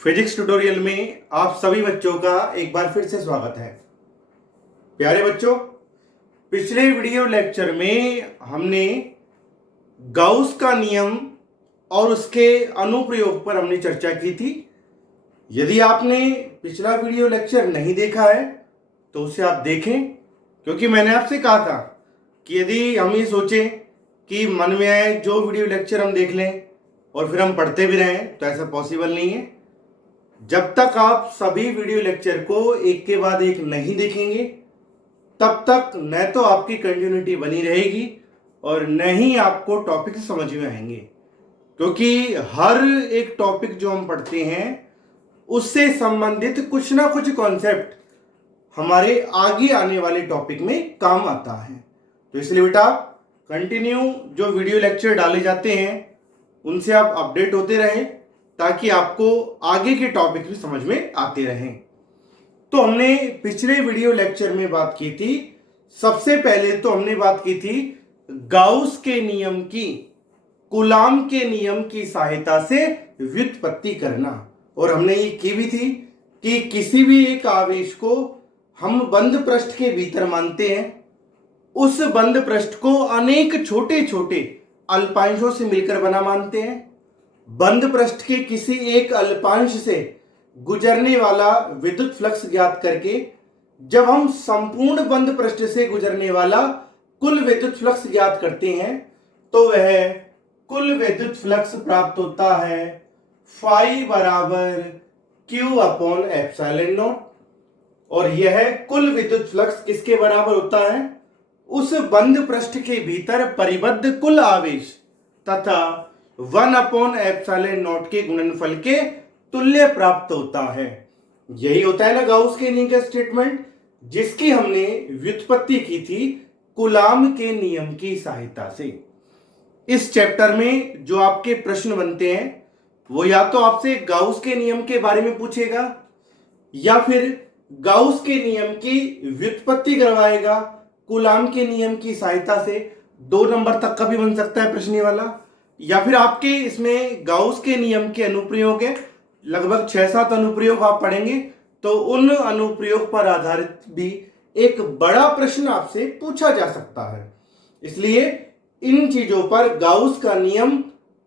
Physics tutorial में आप सभी बच्चों का एक बार फिर से स्वागत है। प्यारे बच्चों, पिछले वीडियो लेक्चर में हमने गाउस का नियम और उसके अनुप्रयोग पर हमने चर्चा की थी। यदि आपने पिछला वीडियो लेक्चर नहीं देखा है तो उसे आप देखें, क्योंकि मैंने आपसे कहा था कि यदि हम ये सोचें कि मन में आए जो वीडियो लेक्चर हम देख लें और फिर हम पढ़ते भी रहें तो ऐसा पॉसिबल नहीं है। जब तक आप सभी वीडियो लेक्चर को एक के बाद एक नहीं देखेंगे तब तक न तो आपकी कंटिन्यूटी बनी रहेगी और न ही आपको टॉपिक समझ में आएंगे, क्योंकि हर एक टॉपिक जो हम पढ़ते हैं उससे संबंधित कुछ ना कुछ कॉन्सेप्ट हमारे आगे आने वाले टॉपिक में काम आता है। तो इसलिए बेटा कंटिन्यू जो वीडियो लेक्चर डाले जाते हैं उनसे आप अपडेट होते रहें ताकि आपको आगे के टॉपिक भी समझ में आते रहें। तो हमने पिछले वीडियो लेक्चर में बात की थी, सबसे पहले तो हमने बात की थी गाउस के नियम की कूलाम के नियम की सहायता से व्युत्पत्ति करना, और हमने ये की भी थी कि किसी भी एक आवेश को हम बंद पृष्ठ के भीतर मानते हैं, उस बंद पृष्ठ को अनेक छोटे छोटे अल्पांशों से मिलकर बना मानते हैं। बंद पृष्ठ के किसी एक अल्पांश से गुजरने वाला विद्युत फ्लक्स ज्ञात करके जब हम संपूर्ण बंद पृष्ठ से गुजरने वाला कुल विद्युत फ्लक्स ज्ञात करते हैं तो वह कुल विद्युत फ्लक्स प्राप्त होता है फाई बराबर Q अपॉन एप्सिलॉन नॉट। और यह कुल विद्युत फ्लक्स किसके बराबर होता है? उस बंद पृष्ठ के भीतर परिबद्ध कुल आवेश तथा 1 अपॉन एप्सिलॉन नॉट के गुणनफल के तुल्य प्राप्त होता है। यही होता है ना गाउस के नियम का स्टेटमेंट, जिसकी हमने व्युत्पत्ति की थी कूलाम के नियम की सहायता से। इस चैप्टर में जो आपके प्रश्न बनते हैं वो या तो आपसे गाउस के नियम के बारे में पूछेगा या फिर गाउस के नियम की व्युत्पत्ति करवाएगा कूलाम के नियम की सहायता से। 2 नंबर तक का भी बन सकता है प्रश्न वाला, या फिर आपके इसमें गाउस के नियम के अनुप्रयोग है, लगभग 6-7 अनुप्रयोग आप पढ़ेंगे तो उन अनुप्रयोग पर आधारित भी एक बड़ा प्रश्न आपसे पूछा जा सकता है। इसलिए इन चीजों पर गाउस का नियम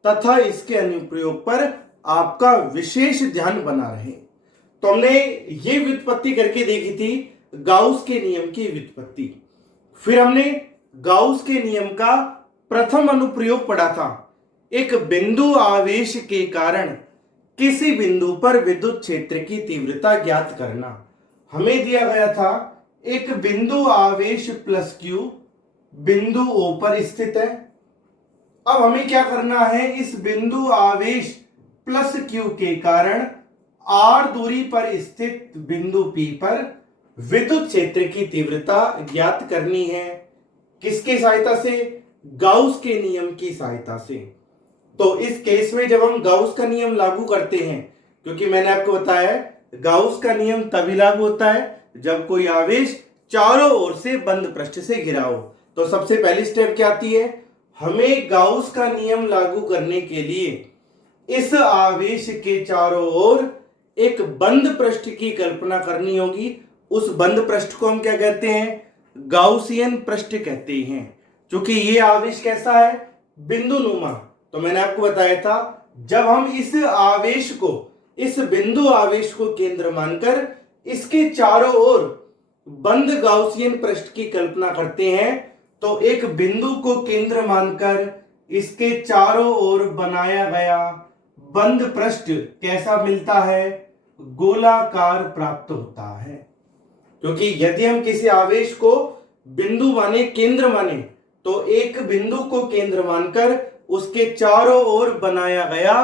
तथा इसके अनुप्रयोग पर आपका विशेष ध्यान बना रहे। तो हमने ये व्युत्पत्ति करके देखी थी गाउस के नियम की व्युत्पत्ति। फिर हमने गाउस के नियम का प्रथम अनुप्रयोग पढ़ा था, एक बिंदु आवेश के कारण किसी बिंदु पर विद्युत क्षेत्र की तीव्रता ज्ञात करना। हमें दिया गया था एक बिंदु आवेश प्लस Q बिंदु O पर स्थित है। अब हमें क्या करना है, इस बिंदु आवेश प्लस Q के कारण R दूरी पर स्थित बिंदु P पर विद्युत क्षेत्र की तीव्रता ज्ञात करनी है। किसकी सहायता से? गाउस के नियम की सहायता से। तो इस केस में जब हम गाउस का नियम लागू करते हैं, क्योंकि मैंने आपको बताया गाउस का नियम तभी लागू होता है जब कोई आवेश चारों ओर से बंद पृष्ठ से घिरा हो। तो सबसे पहली स्टेप क्या आती है, हमें गाउस का नियम लागू करने के लिए इस आवेश के चारों ओर एक बंद पृष्ठ की कल्पना करनी होगी। उस बंद पृष्ठ को हम क्या कहते हैं? गाउसियन पृष्ठ कहते हैं। क्योंकि ये आवेश कैसा है? बिंदुनुमा। तो मैंने आपको बताया था जब हम इस आवेश को, इस बिंदु आवेश को केंद्र मानकर इसके चारों ओर बंद गाउसियन पृष्ठ की कल्पना करते हैं तो एक बिंदु को केंद्र मानकर इसके चारों ओर बनाया गया बंद पृष्ठ कैसा मिलता है? गोलाकार प्राप्त होता है। क्योंकि यदि हम किसी आवेश को बिंदु माने, केंद्र माने, तो एक बिंदु को केंद्र मानकर उसके चारों ओर बनाया गया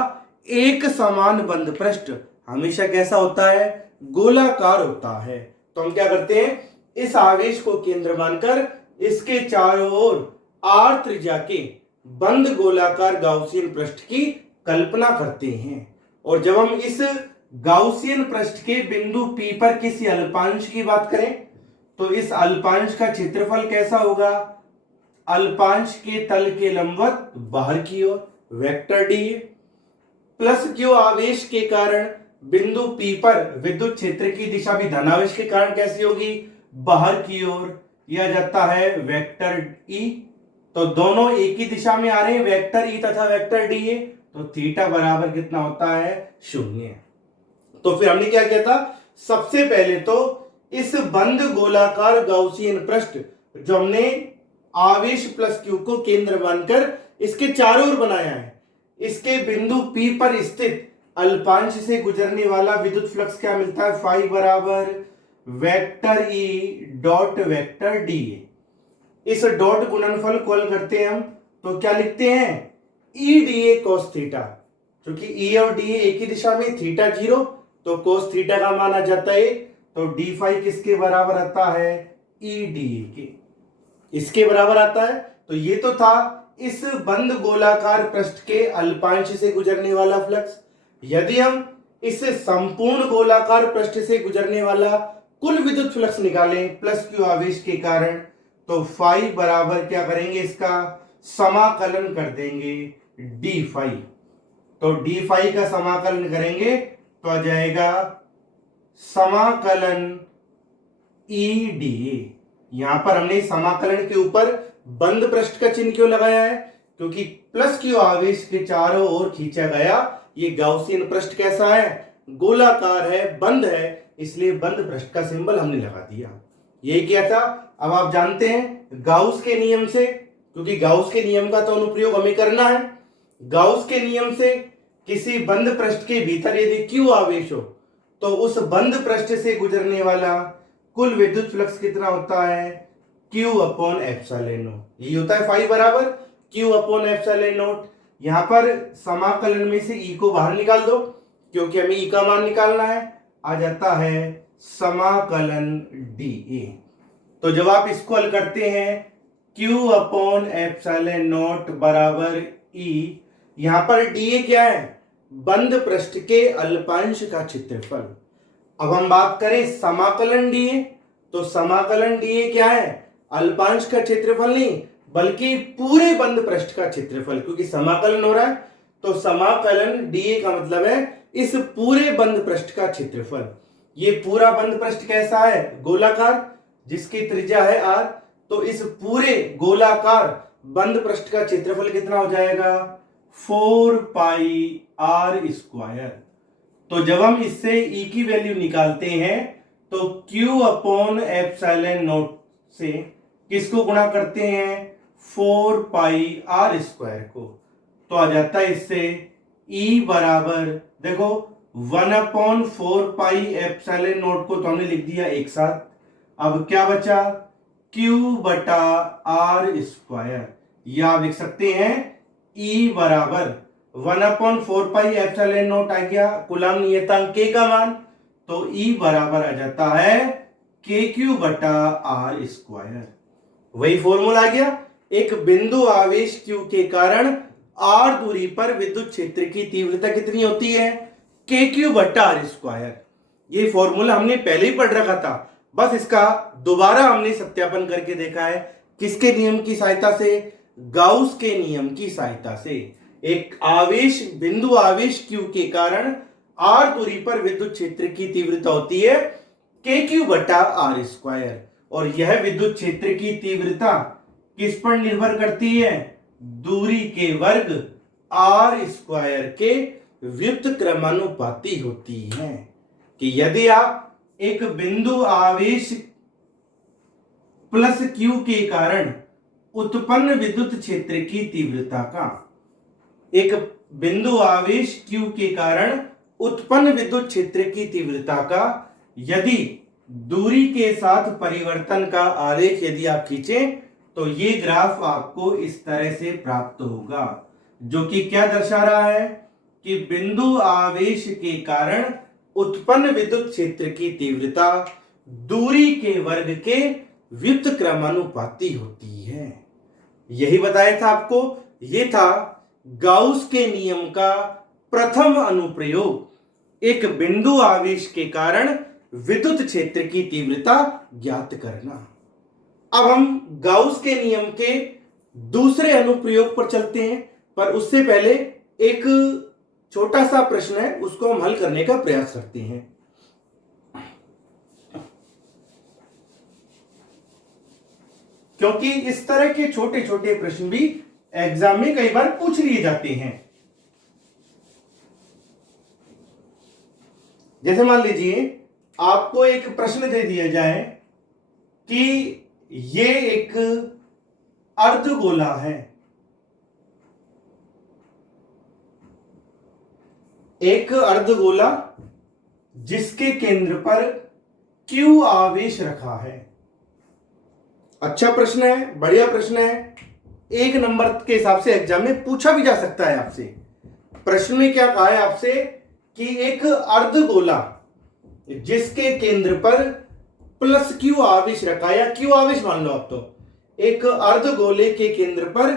एक समान बंद पृष्ठ हमेशा कैसा होता है? गोलाकार होता है। तो हम क्या करते हैं, इस आवेश को केंद्र मानकर इसके चारों ओर R त्रिज्या के बंद गोलाकार गाउसियन पृष्ठ की कल्पना करते हैं। और जब हम इस गाउसियन पृष्ठ के बिंदु P पर किसी अल्पांश की बात करें तो इस अल्पांश का क्षेत्रफल कैसा होगा? अल्पांश के तल के लंबवत बाहर की ओर वेक्टर डी प्लस Q आवेश के कारण बिंदु P पर विद्युत क्षेत्र की दिशा भी धनावेश के कारण कैसी होगी, बाहर की ओर, यह जाता है वेक्टर E। तो दोनों एक ही दिशा में आ रहे हैं, वेक्टर E तथा वेक्टर DA, तो थीटा बराबर कितना होता है, 0। तो फिर हमने क्या किया था, सबसे पहले तो इस बंद गोलाकार गाउसियन पृष्ठ जो हमने आवेश प्लस क्यू को केंद्र मानकर इसके चारों ओर बनाया है, इसके बिंदु P पर स्थित अल्पांश से गुजरने वाला विद्युत फ्लक्स क्या मिलता है, फाई बराबर vector E dot vector DA। इस डॉट गुणनफल को हल करते हैं हम, तो क्या लिखते हैं, ई डी ए कॉस थीटा, क्योंकि ई और डी एक ही दिशा में, थीटा 0, तो कोस थीटा का मान आ जाता है, तो डी फाई किसके बराबर आता है, ई डी ए के, इसके बराबर आता है। तो ये तो था इस बंद गोलाकार पृष्ठ के अल्पांश से गुजरने वाला फ्लक्स। यदि हम इस संपूर्ण गोलाकार पृष्ठ से गुजरने वाला कुल विद्युत फ्लक्स निकालें प्लस क्यू आवेश के कारण, तो फाई बराबर क्या करेंगे, इसका समाकलन कर देंगे डी फाई। तो डी फाई का समाकलन करेंगे तो आ जाएगा समाकलन ई डी ए। यहां पर हमने समाकलन के ऊपर बंद पृष्ठ का चिन्ह क्यों लगाया है, क्योंकि प्लस क्यू आवेश के चारों ओर खींचा गया ये गाउसियन पृष्ठ कैसा है, गोलाकार है, बंद है, इसलिए बंद पृष्ठ का सिंबल हमने लगा दिया। ये क्या था, अब आप जानते हैं गाउस के नियम से, क्योंकि गाउस के नियम का तो अनुप्रयोग हमें करना है, गाउस के नियम से किसी बंद पृष्ठ के भीतर यदि क्यू आवेश हो तो उस बंद पृष्ठ से गुजरने वाला कुल विद्युत फ्लक्स कितना होता है, क्यू अपॉन एप्सिलॉन नॉट। ये होता है फाई बराबर क्यू अपॉन एप्सिलॉन नॉट। यहां पर समाकलन में से ई को बाहर निकाल दो, क्योंकि हमें ई का मान निकालना है, आ जाता है समाकलन डी ए। तो जब आप इसको हल करते हैं Q अपॉन एप्सिलॉन नॉट बराबर E, यहां पर DA क्या है, बंद पृष्ठ के अल्पांश का क्षेत्रफल। अब हम बात करें समाकलन DA, तो समाकलन DA क्या है, अल्पांश का क्षेत्रफल नहीं बल्कि पूरे बंद पृष्ठ का क्षेत्रफल, क्योंकि समाकलन हो रहा है, तो समाकलन DA का मतलब है इस पूरे बंद पृष्ठ का क्षेत्रफल। ये पूरा बंद पृष्ठ कैसा है, गोलाकार, जिसकी त्रिज्या है r, तो इस पूरे गोलाकार बंद पृष्ठ का क्षेत्रफल कितना हो जाएगा, 4 पाई r स्क्वायर। तो जब हम इससे e की वैल्यू निकालते हैं तो q अपॉन एप्सिलॉन नॉट से किसको गुणा करते हैं, 4 पाई r स्क्वायर को, तो आ जाता है इससे e बराबर, देखो 1 अपॉन 4 पाई एप्सिलॉन नॉट को तो हमने लिख दिया एक साथ, अब क्या बचा, Q बटा R स्क्वायर, या आप लिख सकते हैं E बराबर 1 अपॉन 4 पाई एप्सिलॉन नॉट आ गया कूलम्ब नियतांक K का मान, तो E बराबर आ जाता है KQ बटा R स्क्वायर। वही फॉर्मूला आ गया, एक बिंदु आवेश Q के कारण R दूरी पर विद्युत क्षेत्र की तीव्रता कितनी होती है, KQ बटा R स्क्वायर। ये फॉर्मूला हमने पहले ही पढ़ रखा था, बस इसका दोबारा हमने सत्यापन करके देखा है, किसके नियम की सहायता से, गाउस के नियम की सहायता से। एक आवेश बिंदु आवेश Q के कारण R दूरी पर विद्युत क्षेत्र की तीव्रता होती है KQ बटा R स्क्वायर, और यह विद्युत क्षेत्र की तीव्रता किस पर निर्भर करती है, दूरी के वर्ग R स्क्वायर के व्युत्क्रमानुपाती होती है। कि यदि आप एक बिंदु आवेश प्लस Q के कारण उत्पन्न विद्युत क्षेत्र की तीव्रता का, एक बिंदु आवेश Q के कारण उत्पन्न विद्युत क्षेत्र की तीव्रता का यदि दूरी के साथ परिवर्तन का आलेख यदि आप खींचें तो ये ग्राफ आपको इस तरह से प्राप्त होगा, जो कि क्या दर्शा रहा है कि बिंदु आवेश के कारण उत्पन्न विद्युत क्षेत्र की तीव्रता दूरी के वर्ग के व्युत्क्रमानुपाती होती है। यही बताया था आपको, ये था गाउस के नियम का प्रथम अनुप्रयोग, एक बिंदु आवेश के कारण विद्युत क्षेत्र की तीव्रता ज्ञात करना। अब हम गाउस के नियम के दूसरे अनुप्रयोग पर चलते हैं, पर उससे पहले एक छोटा सा प्रश्न है, उसको हम हल करने का प्रयास करते हैं। क्योंकि इस तरह के छोटे छोटे प्रश्न भी एग्जाम में कई बार पूछ लिए जाते हैं। जैसे मान लीजिए आपको एक प्रश्न दे दिया जाए कि ये एक अर्धगोला है, एक अर्धगोला जिसके केंद्र पर Q आवेश रखा है। अच्छा प्रश्न है, बढ़िया प्रश्न है, 1 नंबर के हिसाब से एग्जाम में पूछा भी जा सकता है आपसे। प्रश्न में क्या कहा है आपसे कि एक अर्धगोला जिसके केंद्र पर प्लस Q आवेश रखा है, या Q आवेश मान लो आप, तो एक अर्धगोले के केंद्र पर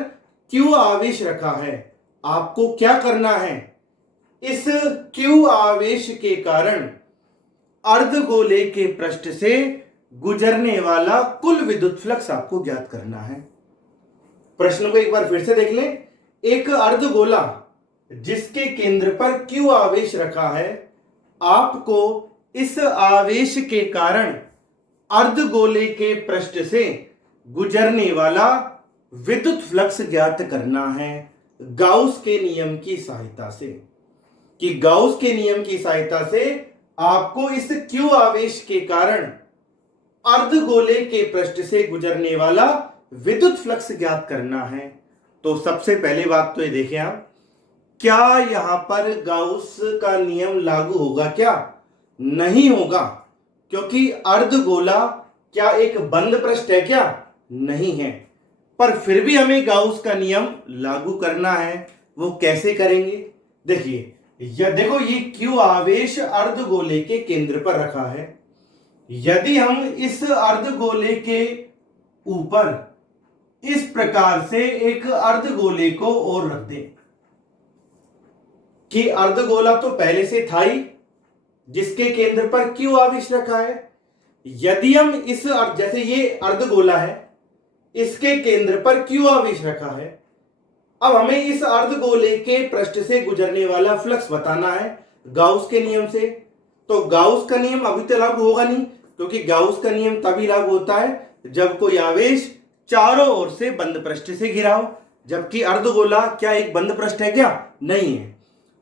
Q आवेश रखा है। आपको क्या करना है, इस Q आवेश के कारण अर्धगोले के पृष्ठ से गुजरने वाला कुल विद्युत फ्लक्स आपको ज्ञात करना है। प्रश्न को एक बार फिर से देख लें। एक अर्धगोला जिसके केंद्र पर Q आवेश रखा है, आपको इस आवेश के कारण अर्धगोले के पृष्ठ से गुजरने वाला विद्युत फ्लक्स ज्ञात करना है गाउस के नियम की सहायता से। कि गाउस के नियम की सहायता से आपको इस Q आवेश के कारण अर्धगोले के पृष्ठ से गुजरने वाला विद्युत फ्लक्स ज्ञात करना है। तो सबसे पहले बात तो ये देखें आप, क्या यहां पर गाउस का नियम लागू होगा? क्या नहीं होगा, क्योंकि अर्धगोला क्या एक बंद पृष्ठ है? क्या नहीं है। पर फिर भी हमें गाउस का नियम लागू करना है। वो कैसे करेंगे? देखिए, देखो ये Q आवेश अर्धगोले के केंद्र पर रखा है। यदि हम इस अर्धगोले के ऊपर इस प्रकार से एक अर्धगोले को और रख दें, कि अर्धगोला तो पहले से था ही जिसके केंद्र पर Q आवेश रखा है। यदि हम इस जैसे ये अर्धगोला है, इसके केंद्र पर Q आवेश रखा है, अब हमें इस अर्धगोले के पृष्ठ से गुजरने वाला फ्लक्स बताना है गाउस के नियम से। तो गाउस का नियम अभी तो लागू होगा नहीं, क्योंकि गाउस का नियम तभी लागू होता है जब कोई आवेश चारों ओर से बंद पृष्ठ से घिरा हो, जबकि अर्धगोला क्या एक बंद पृष्ठ है? क्या नहीं है।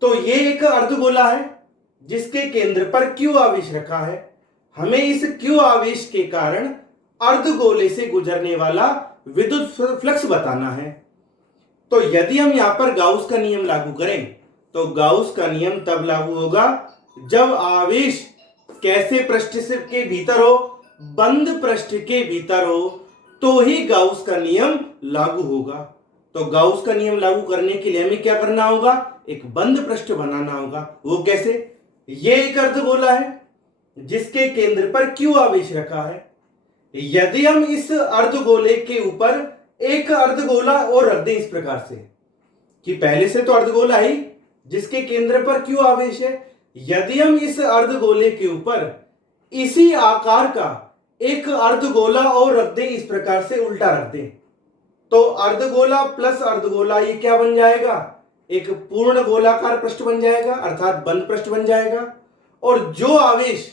तो ये एक अर्धगोला है जिसके केंद्र पर Q आवेश रखा है। हमें इस Q आवेश के कारण अर्धगोले से गुजरने वाला विद्युत फ्लक्स बताना है। तो यदि हम यहां पर गाउस का नियम लागू करें, तो गाउस का नियम तब लागू होगा जब आवेश कैसे पृष्ठ से के भीतर हो? बंद पृष्ठ के भीतर हो, तो ही गाउस का नियम लागू होगा। तो गाउस का नियम लागू करने के लिए हमें क्या करना होगा? एक बंद पृष्ठ बनाना होगा। वो कैसे? ये एक अर्धगोला है जिसके केंद्र पर Q आवेश रखा है। यदि हम इस अर्धगोले के ऊपर एक अर्धगोला और रख दें इस प्रकार से, कि पहले से तो अर्धगोला ही जिसके केंद्र पर Q आवेश है, यदि हम इस अर्धगोले के ऊपर इसी आकार का एक अर्धगोला और रख दें इस प्रकार से, उल्टा रख दें, तो अर्धगोला प्लस अर्धगोला ये क्या बन जाएगा? एक पूर्ण गोलाकार पृष्ठ बन जाएगा, अर्थात बंद पृष्ठ बन जाएगा। और जो आवेश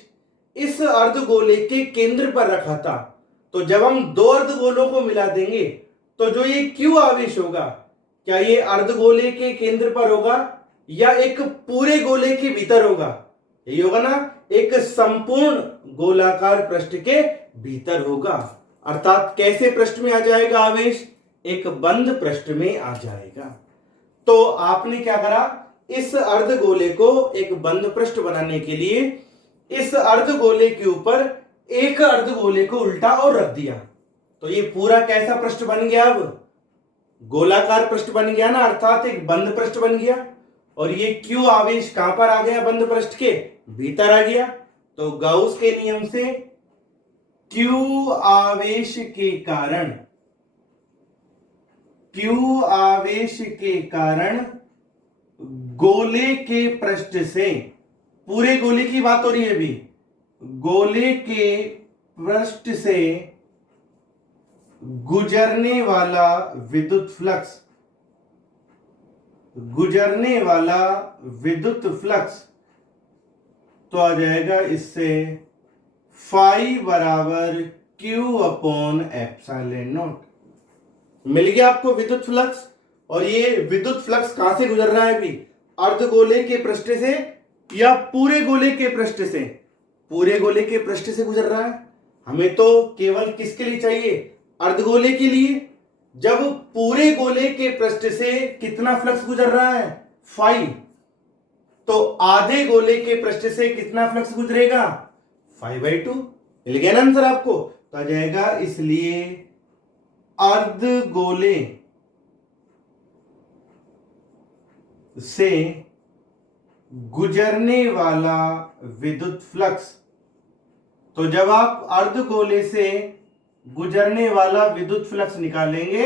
इस अर्धगोले के केंद्र पर रखा था, तो जब हम दो अर्धगोलों को मिला देंगे तो जो ये Q आवेश होगा, क्या ये अर्धगोले के केंद्र पर होगा या एक पूरे गोले के भीतर होगा? यही होगा ना, एक संपूर्ण गोलाकार पृष्ठ के भीतर होगा। अर्थात कैसे पृष्ठ में आ जाएगा आवेश? एक बंद पृष्ठ में आ जाएगा। तो आपने क्या करा? इस अर्धगोले को एक बंद पृष्ठ बनाने के लिए इस अर्धगोले के ऊपर एक अर्धगोले को उल्टा और रख दिया। तो ये पूरा कैसा पृष्ठ बन गया? अब गोलाकार पृष्ठ बन गया ना, अर्थात एक बंद पृष्ठ बन गया। और ये Q आवेश कहां पर आ गया? बंद पृष्ठ के भीतर आ गया। तो गाउस के नियम से Q आवेश के कारण गोले के पृष्ठ से, पूरे गोले की बात हो रही है अभी, गोले के पृष्ठ से गुजरने वाला विद्युत फ्लक्स गुजरने वाला विद्युत फ्लक्स, तो आ जाएगा इससे फाई बराबर क्यू अपॉन एप्सिलॉन नॉट। मिल गया आपको विद्युत फ्लक्स। और ये विद्युत फ्लक्स कहां से गुजर रहा है अभी? अर्धगोले के पृष्ठ से या पूरे गोले के पृष्ठ से? पूरे गोले के पृष्ठ से गुजर रहा है। हमें तो केवल किसके लिए चाहिए? अर्धगोले के लिए। जब पूरे गोले के पृष्ठ से कितना फ्लक्स गुजर रहा है? फाई। तो आधे गोले के पृष्ठ से कितना फ्लक्स गुजरेगा? 5/2। मिल गया ना आंसर आपको? तो आ जाएगा इसलिए अर्धगोले से गुजरने वाला विद्युत फ्लक्स, तो जब आप अर्धगोले से गुजरने वाला विद्युत फ्लक्स निकालेंगे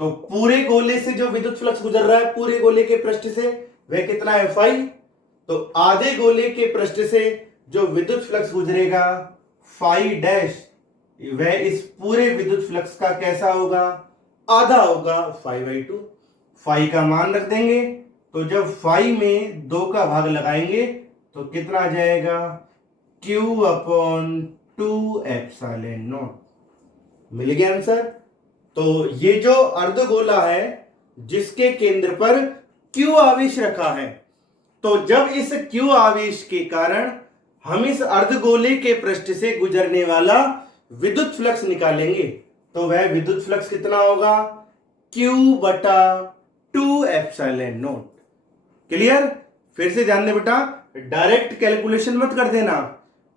तो पूरे गोले से जो विद्युत फ्लक्स गुजर रहा है पूरे गोले के पृष्ठ से वह कितना है? फाई। तो आधे गोले के पृष्ठ से जो विद्युत फ्लक्स गुजरेगा फाई डैश, वह इस पूरे विद्युत फ्लक्स का कैसा होगा? आधा होगा, 5/2। फाई का मान रख देंगे तो जब फाई में 2 का भाग लगाएंगे तो कितना आ जाएगा? Q upon 2 epsilon naught. मिल गया आंसर। तो ये जो अर्धगोला है जिसके केंद्र पर Q आवेश रखा है, तो जब इस Q आवेश के कारण हम इस अर्धगोले के पृष्ठ से गुजरने वाला विद्युत फ्लक्स निकालेंगे तो वह विद्युत फ्लक्स कितना होगा? Q/2 epsilon not. क्लियर? फिर से ध्यान दे बेटा, डायरेक्ट कैलकुलेशन मत कर देना।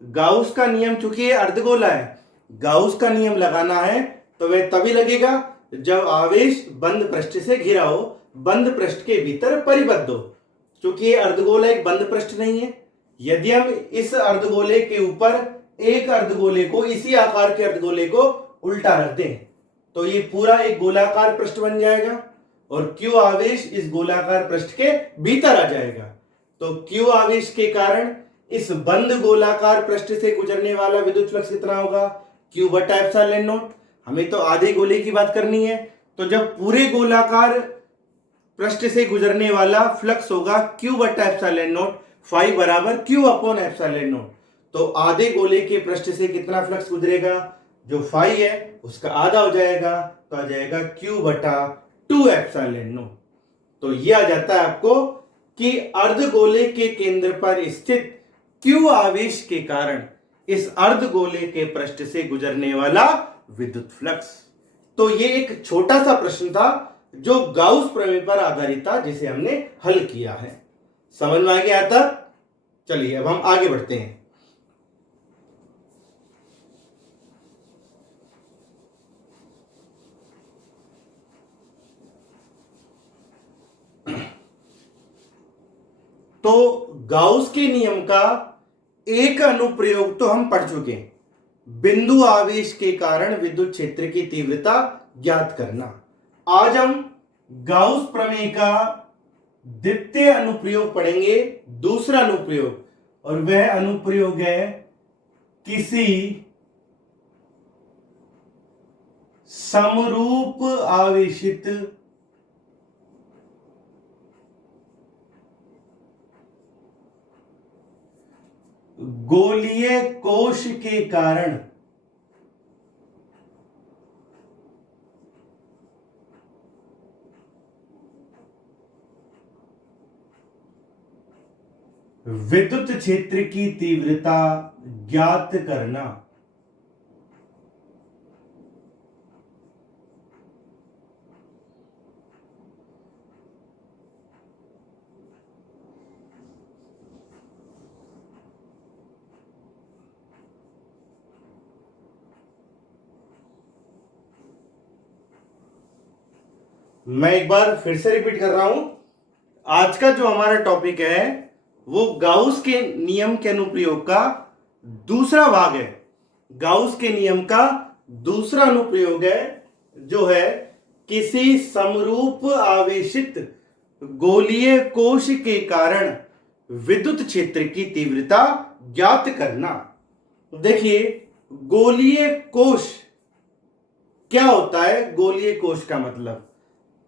गाउस का नियम, चूंकि ये अर्धगोला है, गाउस का नियम लगाना है तो वह तभी लगेगा जब आवेश बंद पृष्ठ से घिरा हो, बंद पृष्ठ के भीतर परिबद्ध हो। चूंकि ये अर्धगोला एक बंद पृष्ठ नहीं है, यदि हम इस अर्धगोले के ऊपर एक अर्धगोले को, इसी आकार के अर्धगोले को उल्टा रख दें तो ये पूरा एक गोलाकार पृष्ठ बन जाएगा और Q आवेश इस गोलाकार पृष्ठ के भीतर आ जाएगा। तो Q आवेश के कारण इस बंद गोलाकार पृष्ठ से गुजरने वाला विद्युत फ्लक्स कितना होगा? Q/एप्सिलॉन नॉट। हमें तो आधे गोले की बात करनी है, तो जब पूरे गोलाकार पृष्ठ से गुजरने वाला फ्लक्स होगा Q/एप्सिलॉन नॉट, फाई बराबर Q अपॉन एप्सिलॉन नॉट। तो आधे गोले के पृष्ठ से कितना फ्लक्स गुजरेगा? जो फाई है उसका आधा हो जाएगा, तो आ जाएगा Q/2 एप्सिलॉन नॉट। तो यह आ जाता है आपको कि अर्धगोले के केंद्र पर स्थित Q आवेश के कारण इस अर्धगोले के पृष्ठ से गुजरने वाला विद्युत फ्लक्स। तो यह एक छोटा सा प्रश्न था जो गाउस प्रमेय पर आधारित था, जिसे हमने हल किया है। समझ में आ गया तक? चलिए अब हम आगे बढ़ते हैं। तो गाउस के नियम का एक अनुप्रयोग तो हम पढ़ चुके हैं, बिंदु आवेश के कारण विद्युत क्षेत्र की तीव्रता ज्ञात करना। आज हम गाउस प्रमेय का द्वितीय अनुप्रयोग पढ़ेंगे, दूसरा अनुप्रयोग, और वह अनुप्रयोग है किसी समरूप आवेशित गोलीय कोश के कारण विद्युत क्षेत्र की तीव्रता ज्ञात करना। मैं एक बार फिर से रिपीट कर रहा हूं, आज का जो हमारा टॉपिक है वो गाउस के नियम के अनुप्रयोग का दूसरा भाग है। गाउस के नियम का दूसरा अनुप्रयोग है जो है किसी समरूप आवेशित गोलीय कोश के कारण विद्युत क्षेत्र की तीव्रता ज्ञात करना। देखिए, गोलीय कोश क्या होता है? गोलीय कोश का मतलब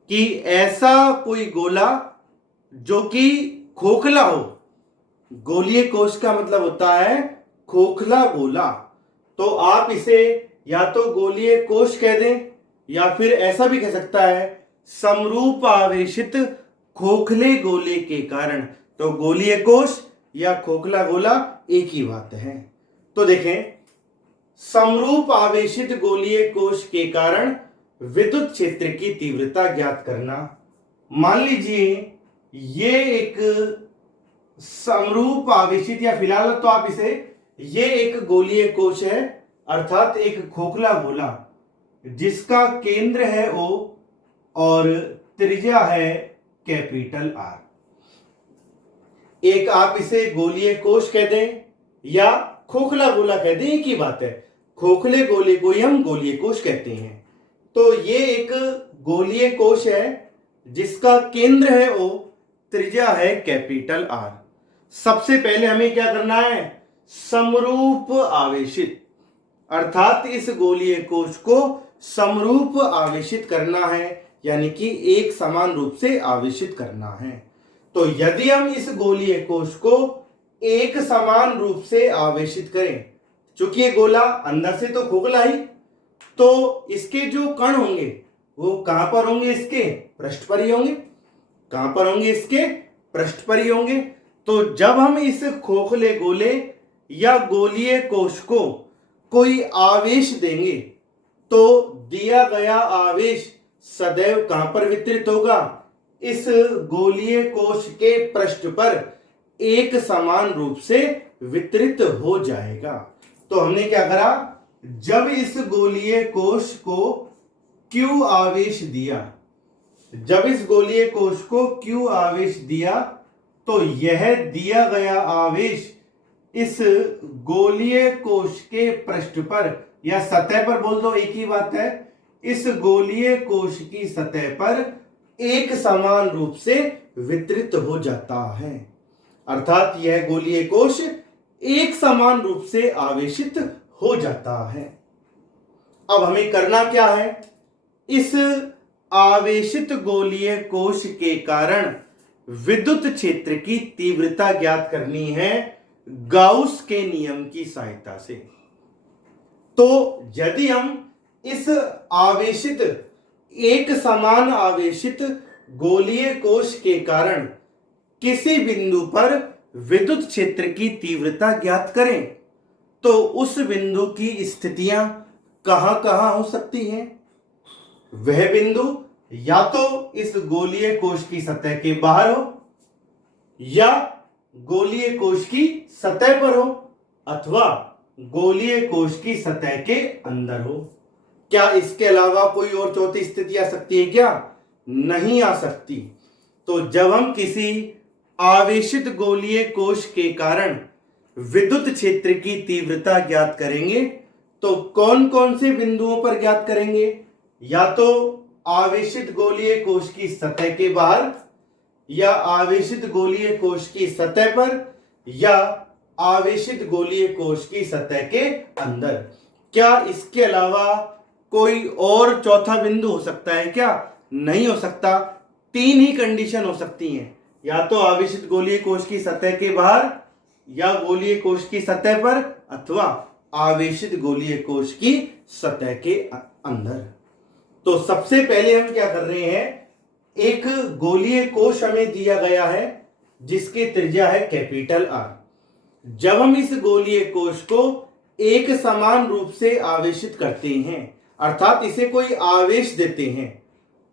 कि ऐसा कोई गोला जो कि खोखला हो। गोलीय कोश का मतलब होता है खोखला गोला। तो आप इसे या तो गोलीय कोश कह दें या फिर ऐसा भी कह सकता है समरूप आवेशित खोखले गोले के कारण। तो गोलीय कोश या खोखला गोला एक ही बात है। तो देखें, समरूप आवेशित गोलीय कोश के कारण विद्युत क्षेत्र की तीव्रता ज्ञात करना। मान लीजिए ये एक समरूप आवेशित, या फिलहाल तो आप इसे, ये एक गोलीय कोश है अर्थात एक खोखला गोला जिसका केंद्र है O और त्रिज्या है कैपिटल R। एक आप इसे गोलीय कोश कह दें या खोखला गोला कह दें, एक ही बात है। खोखले गोले को ही हम गोलीय कोश कहते हैं। तो ये एक गोलीय कोश है जिसका केंद्र है O, त्रिज्या है कैपिटल R। सबसे पहले हमें क्या करना है, समरूप आवेशित अर्थात इस गोलीय कोश को समरूप आवेशित करना है, यानी कि एक समान रूप से आवेशित करना है। तो यदि हम इस गोलीय कोश को एक समान रूप से आवेशित करें, चूंकि ये गोला अंदर से तो खोखला ही, तो इसके जो कण होंगे वो कहां पर होंगे, इसके पृष्ठ पर ही होंगे। कहां पर होंगे, इसके पृष्ठ पर ही होंगे। तो जब हम इस खोखले गोले या गोलीय कोश को कोई आवेश देंगे तो दिया गया आवेश सदैव कहां पर वितरित होगा, इस गोलीय कोश के पृष्ठ पर एक समान रूप से वितरित हो जाएगा। तो हमने क्या करा, जब इस गोलीय कोश को Q आवेश दिया, जब इस गोलीय कोश को Q आवेश दिया तो यह दिया गया आवेश इस गोलीय कोश के पृष्ठ पर या सतह पर, बोल दो एक ही बात है, इस गोलीय कोश की सतह पर एक समान रूप से वितरित हो जाता है। अर्थात यह गोलीय कोश एक समान रूप से आवेशित हो जाता है। अब हमें करना क्या है, इस आवेशित गोलीय कोश के कारण विद्युत क्षेत्र की तीव्रता ज्ञात करनी है गाउस के नियम की सहायता से। तो यदि हम इस आवेशित, एक समान आवेशित गोलीय कोश के कारण किसी बिंदु पर विद्युत क्षेत्र की तीव्रता ज्ञात करें तो उस बिंदु की स्थितियां कहां कहां हो सकती हैं। वह बिंदु या तो इस गोलीय कोश की सतह के बाहर हो या गोलीय कोश की सतह पर हो अथवा गोलीय कोश की सतह के अंदर हो। क्या इसके अलावा कोई और चौथी स्थिति आ सकती है क्या? नहीं आ सकती। तो जब हम किसी आवेशित गोलीय कोश के कारण विद्युत क्षेत्र की तीव्रता ज्ञात करेंगे तो कौन कौन से बिंदुओं पर ज्ञात करेंगे, या तो आवेशित गोलीय कोश की सतह के बाहर या आवेशित गोलीय कोश की सतह पर या आवेशित गोलीय कोश की सतह के अंदर। क्या इसके अलावा कोई और चौथा बिंदु हो सकता है क्या? नहीं हो सकता। तीन ही कंडीशन हो सकती हैं, या तो आवेशित गोलीय कोश की सतह के बाहर या गोलीय कोश की सतह पर अथवा आवेशित गोलीय कोश की सतह के अंदर। तो सबसे पहले हम क्या कर रहे हैं, एक गोलीय कोश हमें दिया गया है जिसकी त्रिज्या है कैपिटल R। जब हम इस गोलीय कोश को एक समान रूप से आवेशित करते हैं अर्थात इसे कोई आवेश देते हैं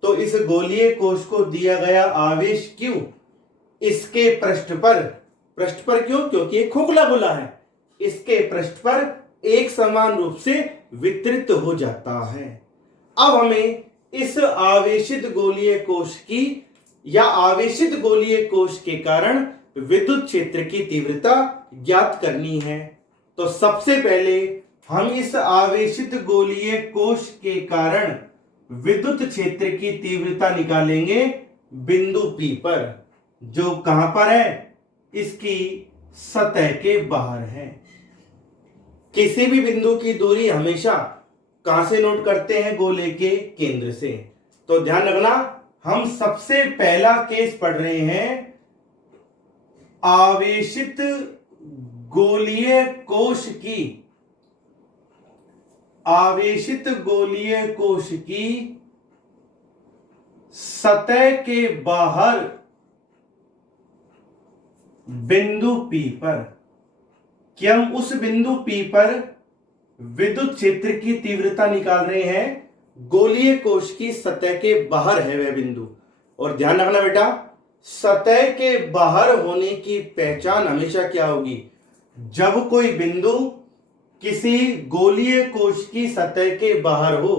तो इस गोलीय कोश को दिया गया आवेश Q इसके पृष्ठ पर क्यों? क्योंकि एक खोखला गोला है, इसके पृष्ठ पर एक समान रूप से वितरित हो जाता है। अब हमें इस आवेशित गोलीय कोश की या आवेशित गोलीय कोश के कारण विद्युत क्षेत्र की तीव्रता ज्ञात करनी है। तो सबसे पहले हम इस आवेशित गोलीय कोश के कारण विद्युत क्षेत्र की तीव्रता निकालेंगे बिंदु P पर, जो कहां पर है, इसकी सतह के बाहर है। किसी भी बिंदु की दूरी हमेशा कहां से नोट करते हैं, गोले के केंद्र से। तो ध्यान रखना, हम सबसे पहला केस पढ़ रहे हैं आवेशित गोलीय कोश की, आवेशित गोलीय कोश की सतह के बाहर बिंदु P पर, कि हम उस बिंदु P पर विद्युत क्षेत्र की तीव्रता निकाल रहे हैं, गोलीय कोश की सतह के बाहर है वह बिंदु। और ध्यान रखना बेटा, सतह के बाहर होने की पहचान हमेशा क्या होगी, जब कोई बिंदु किसी गोलीय कोश की सतह के बाहर हो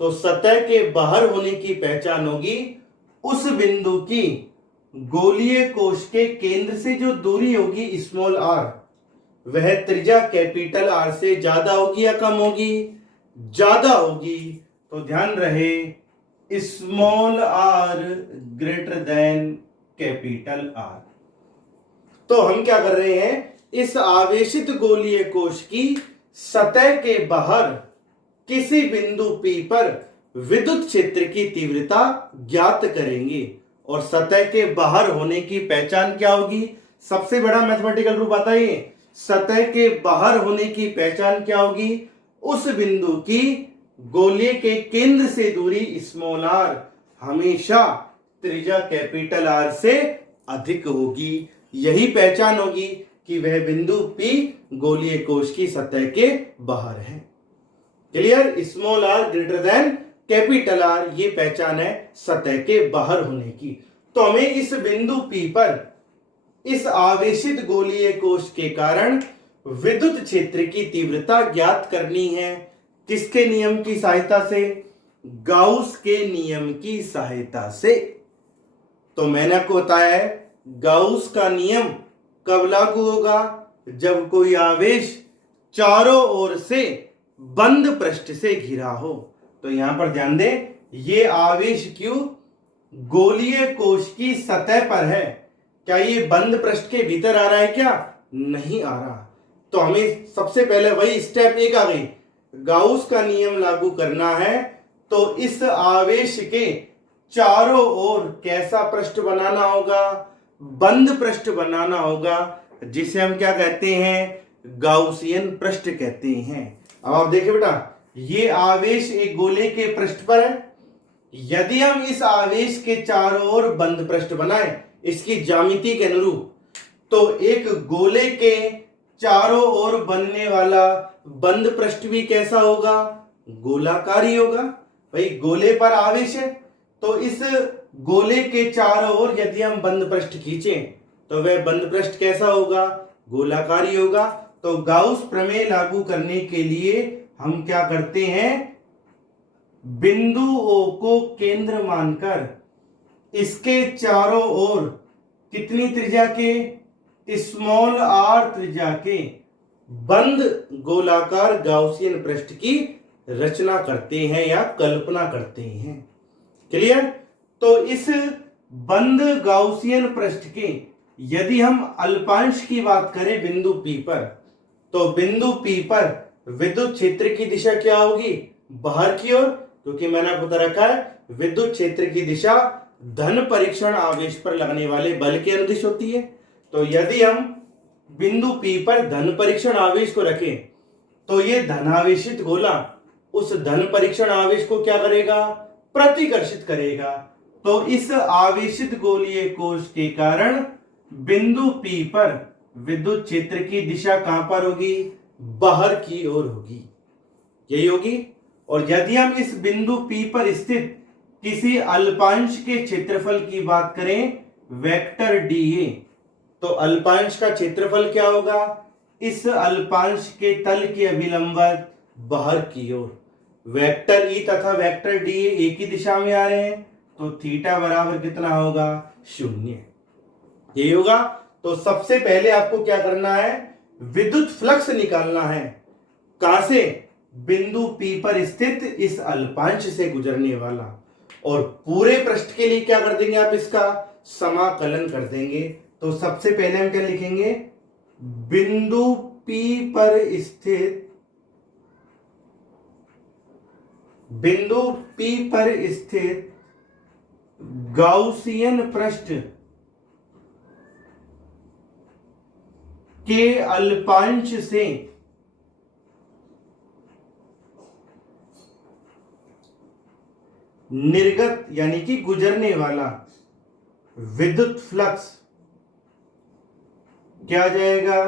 तो सतह के बाहर होने की पहचान होगी उस बिंदु की गोलीय कोश के केंद्र से जो दूरी होगी स्मॉल r, वह त्रिज्या कैपिटल R से ज्यादा होगी या कम होगी, ज्यादा होगी। तो ध्यान रहे small r greater than capital R। तो हम क्या कर रहे हैं, इस आवेशित गोलीय कोश की सतह के बाहर किसी बिंदु P पर विद्युत क्षेत्र की तीव्रता ज्ञात करेंगे। और सतह के बाहर होने की पहचान क्या होगी, सबसे बड़ा मैथमेटिकल रूप आता है ये, सतह के बाहर होने की पहचान क्या होगी, उस बिंदु की गोलीय के केंद्र से दूरी स्मॉल r हमेशा त्रिज्या कैपिटल R से अधिक होगी। यही पहचान होगी कि वह बिंदु P गोलीय कोश की सतह के बाहर है। Clear, small r greater than capital R, ये पहचान है सतह के बाहर होने की। तो हमें इस बिंदु P पर इस आवेशित गोलीय कोश के कारण विद्युत क्षेत्र की तीव्रता ज्ञात करनी है। किसके नियम की सहायता से, गाउस के नियम की सहायता से। तो मैंने आपको बताया है गाउस का नियम कब लागू होगा, जब कोई आवेश चारों ओर से बंद पृष्ठ से घिरा हो। तो यहां पर ध्यान दें, ये आवेश क्यों गोलीय कोश की सतह पर है, क्या ये बंद पृष्ठ के भीतर आ रहा है, क्या नहीं आ रहा। तो हमें सबसे पहले वही स्टेप एक आ गई, गाउस का नियम लागू करना है। तो इस आवेश के चारों ओर कैसा पृष्ठ बनाना होगा, बंद पृष्ठ बनाना होगा, जिसे हम क्या कहते हैं, गाउसियन पृष्ठ कहते हैं। अब आप देखिए बेटा, ये आवेश एक गोले के पृष्ठ पर है। यदि हम इस आवेश के चारों ओर बंद पृष्ठ बनाएं इसकी ज्यामिति के अनुरूप, तो एक गोले के चारों ओर बनने वाला बंद पृष्ठ भी कैसा होगा, गोलाकार ही होगा। भाई गोले पर आवेश है, तो इस गोले के चारों ओर यदि हम बंद पृष्ठ खींचें तो वह बंद पृष्ठ कैसा होगा, गोलाकार ही होगा। तो गाउस प्रमेय लागू करने के लिए हम क्या करते हैं, बिंदु O को केंद्र मानकर इसके चारों ओर कितनी त्रिज्या के, स्मॉल r त्रिज्या के बंद गोलाकार गाउसियन पृष्ठ की रचना करते हैं या कल्पना करते हैं। क्लियर। तो इस बंद गाउसियन पृष्ठ के यदि हम अल्पांश की बात करें बिंदु P पर, तो बिंदु P पर विद्युत क्षेत्र की दिशा क्या होगी, बाहर की ओर, क्योंकि मैंने आपको बता रखा है विद्युत क्षेत्र की दिशा धन परीक्षण आवेश पर लगने वाले बल के अनुदिश होती है। तो यदि हम बिंदु P पर धन परीक्षण आवेश को रखें तो ये धनावेशित गोला उस धन परीक्षण आवेश को क्या करेगा, प्रतिकर्षित करेगा। तो इस आवेशित गोलीय कोश के कारण बिंदु P पर विद्युत क्षेत्र की दिशा कहां पर होगी, बाहर की ओर होगी, यही होगी। और यदि हम इस बिंदु P पर स्थित किसी अल्पांश के क्षेत्रफल की बात करें, वेक्टर dA, तो अल्पांश का क्षेत्रफल क्या होगा, इस अल्पांश के तल की अभिलंबत बाहर की ओर। वेक्टर E तथा वेक्टर dA एक ही दिशा में आ रहे हैं, तो थीटा बराबर कितना होगा, 0, यही होगा। तो सबसे पहले आपको क्या करना है, विद्युत फ्लक्स निकालना है, कहां से, बिंदु P पर स्थित इस अल्पांश से गुजरने वाला। और पूरे पृष्ठ के लिए क्या कर देंगे आप, इसका समाकलन कर देंगे। तो सबसे पहले हम क्या लिखेंगे, बिंदु P पर स्थित, बिंदु P पर स्थित गाउसियन पृष्ठ के अल्पांश से निर्गत यानी कि गुजरने वाला विद्युत फ्लक्स क्या आ जाएगा,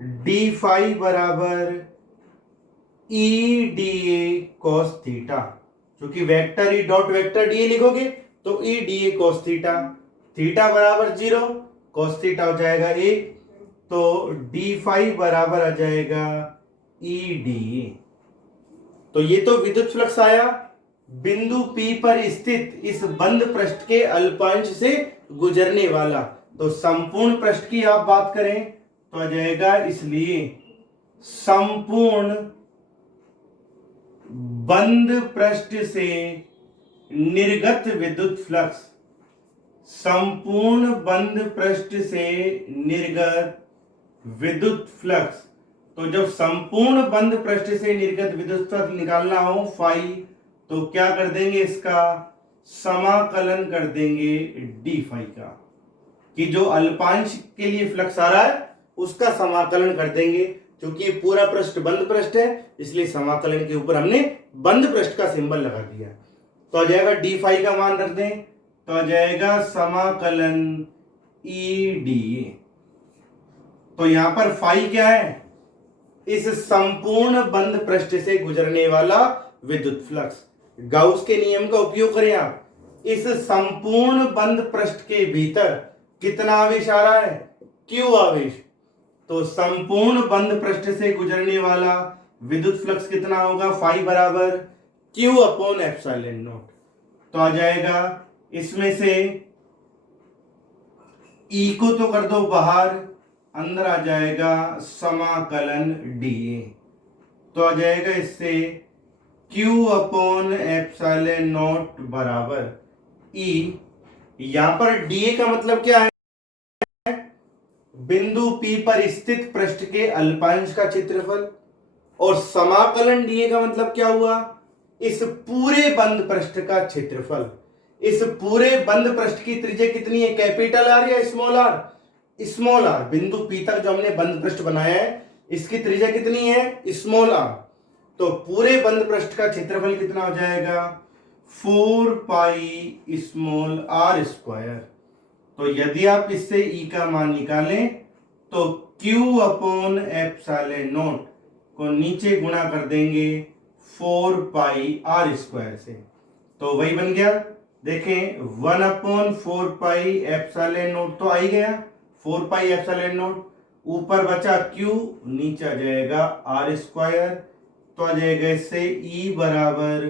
डी फाई बराबर E D A cos theta. क्योंकि vector E dot vector D A लिखोगे तो E D A cos theta, theta बराबर 0, कॉस थीटा हो जाएगा 1, तो डी फाई बराबर आ जाएगा ई डी ए। तो ये तो विद्युत फ्लक्स आया बिंदु P पर स्थित इस बंद पृष्ठ के अल्पांश से गुजरने वाला। तो संपूर्ण पृष्ठ की आप बात करें तो आ जाएगा, इसलिए संपूर्ण बंद पृष्ठ से निर्गत विद्युत फ्लक्स, संपूर्ण बंद पृष्ठ से निर्गत विद्युत फ्लक्स। तो जब संपूर्ण बंद पृष्ठ से निर्गत विद्युत फ्लक्स निकालना हो फाई, तो क्या कर देंगे, इसका समाकलन कर देंगे डी फाई का, कि जो अल्पांश के लिए फ्लक्स आ रहा है उसका समाकलन कर देंगे। क्योंकि पूरा पृष्ठ बंद पृष्ठ है इसलिए समाकलन के ऊपर हमने बंद पृष्ठ का सिंबल लगा दिया। तो आ जाएगा डी फाई का मान रख दें तो आ जाएगा समाकलन ई डी ए। तो यहां पर फाई क्या है, इस संपूर्ण बंद पृष्ठ से गुजरने वाला विद्युत फ्लक्स। गाउस के नियम का उपयोग करें आप, इस संपूर्ण बंद पृष्ठ के भीतर कितना आवेश आ रहा है, क्यू आवेश। तो संपूर्ण बंद पृष्ठ से गुजरने वाला विद्युत फ्लक्स कितना होगा, फाई बराबर क्यू अपॉन एप्सिलॉन नॉट। तो आ जाएगा इसमें से ई को तो कर दो बाहर, अंदर आ जाएगा समाकलन डी ए। तो आ जाएगा इससे Q अपॉन एप्सिलॉन नॉट बराबर E। यहां पर dA का मतलब क्या है, बिंदु P पर स्थित पृष्ठ के अल्पांश का क्षेत्रफल, और समाकलन dA का मतलब क्या हुआ, इस पूरे बंद पृष्ठ का क्षेत्रफल। इस पूरे बंद पृष्ठ की त्रिज्या कितनी है, कैपिटल आर या स्मॉल आर, स्मॉल आर। बिंदु P तक जो हमने बंद पृष्ठ बनाया है इसकी त्रिज्या कितनी है, स्मॉल आर। तो पूरे बंद पृष्ठ का क्षेत्रफल कितना हो जाएगा, 4 पाई स्मॉल आर स्क्वायर। तो यदि आप इससे ई का मान निकालें तो Q अपॉन एप्सिलॉन नॉट को नीचे गुणा कर देंगे 4 पाई आर स्क्वायर से, तो वही बन गया। देखें 1 अपॉन 4 पाई एप्सिलॉन नॉट तो आ ही गया, 4 पाई एप्सिलॉन नॉट, ऊपर बचा Q, नीचे आ जाएगा आर स्क्वायर। तो आ जाएगा इससे E बराबर